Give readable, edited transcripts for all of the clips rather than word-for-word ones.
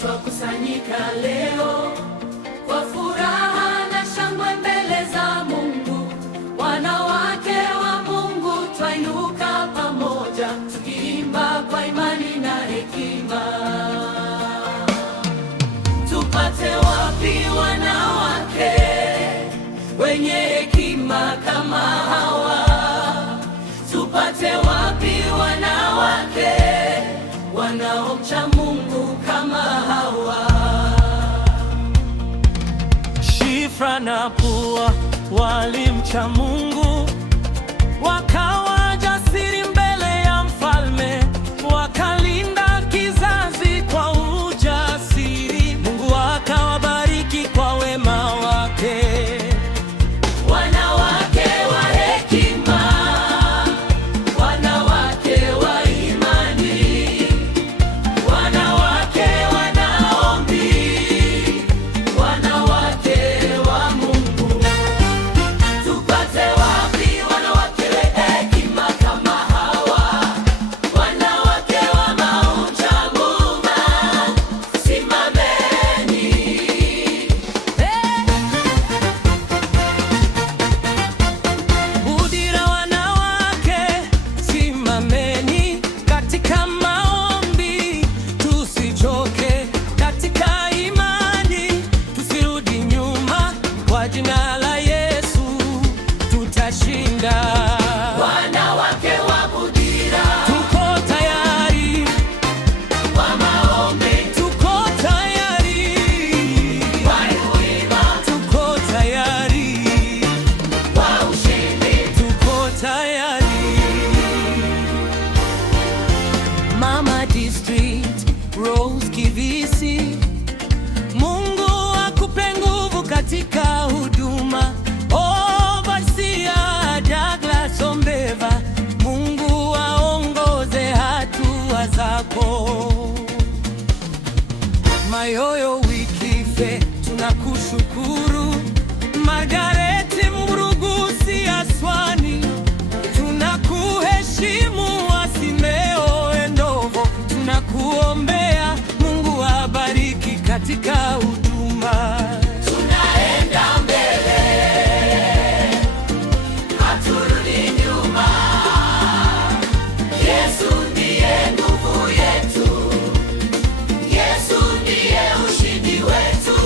twakusanyika leo kwa furaha na shangwe mbele za Mungu. Wanawake wa Mungu twainuka pamoja, tukiimba kwa imani na hekima. Tupate wapi wanawake wenye hekima kama hawa? Tupate wapi wanawake wanaomcha Mungu kama hawa? Shifra na Pua walimcha Mungu, wakawa jasiri mbele ya mfalme, wakalinda kizazi kwa ujasiri. Mungu akawabariki kwa wema wake. Wanawake wa hekima, wanawake wa imani, wanawake wanaombi, wanawake wa Mungu. Tupate wapi wanawake wa hekima kama hawa? Wanawake wanaomcha Mungu, simameni. Budira wanawake, simameni katika maombi, tusichoke katika imani, tusirudi nyuma. Kwa jina la Yesu tutashinda. Wanawake wa Budira, Tuko tayari kwa maombi, tuko tayari kwa hekima, tuko tayari kwa ushindi. tuko tayari. Mama District, Rose Kivisi, Mungu akupe nguvu katika huduma. Overseer Douglas Ombeva, Mungu aongoze hatua zako. Mayoyo Wikife, tunakushukuru. Margareti Mburugusi Aswani, tunakuheshimu. Asimeo Endovo, tunakuombea. Mungu abariki katika huduma. Tunaenda mbele, haturudi nyuma. Yesu ndiye nguvu yetu, Yesu ndiye ushindi wetu.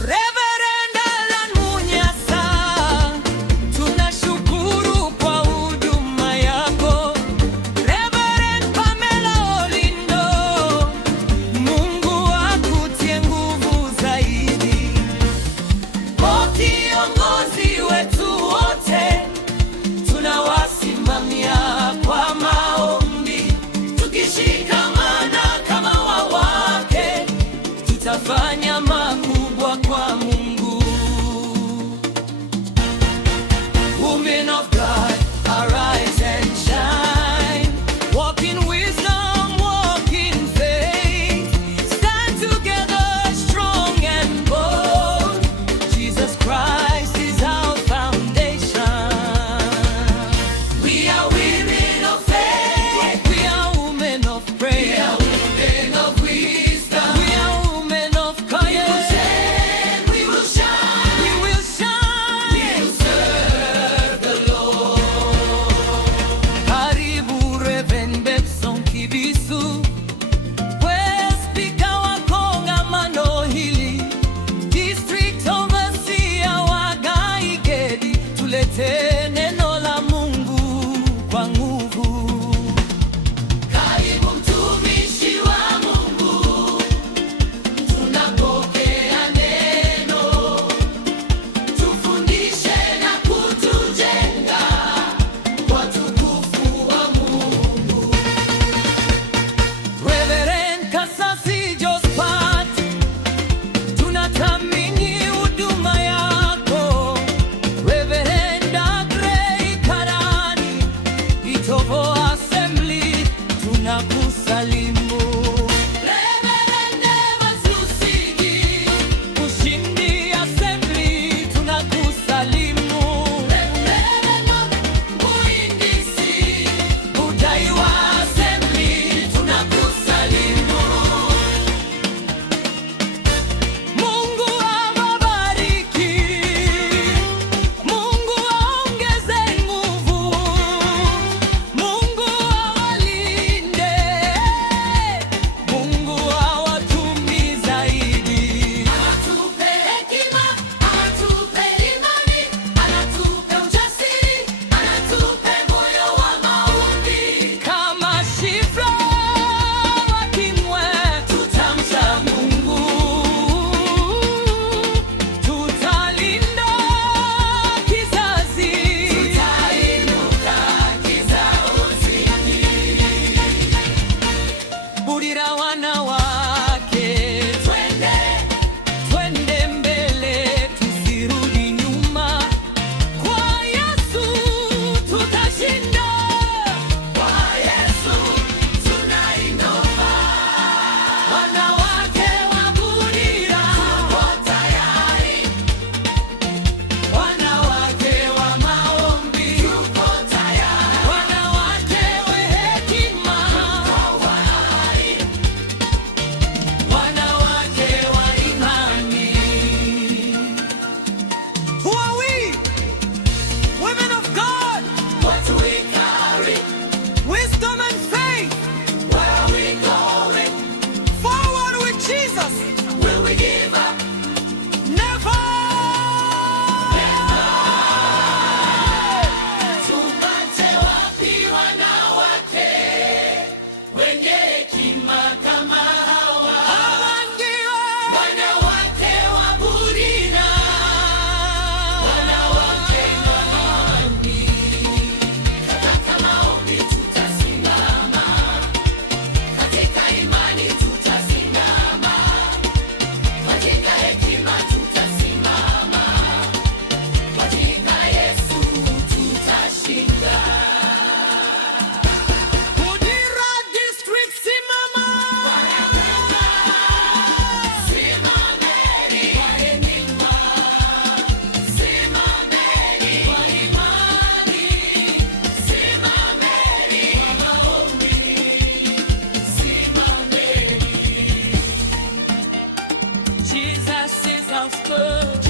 Reverend Alan Munyasa, tunashukuru kwa huduma yako. Reverend Pamela Olindo, Mungu akutie nguvu zaidi. Kwa kiongozi wetu wote, tunawasimamia kwa maombi, tukishikamana kama wawake. we give up. Never. Tupate wapi wanawake wenye hekima kama hawa? Hawa ndio Wanawake wa Burina, wanawake ngangari. Katika maombi tutasimama, katika imani tutasimama, katika hekima tutasimama, katika Yesu tutashinda. Kudira District, simama. Simameni kwa hekima, simameni kwa imani, simameni kwa maombi, simameni. Jesus is our spur.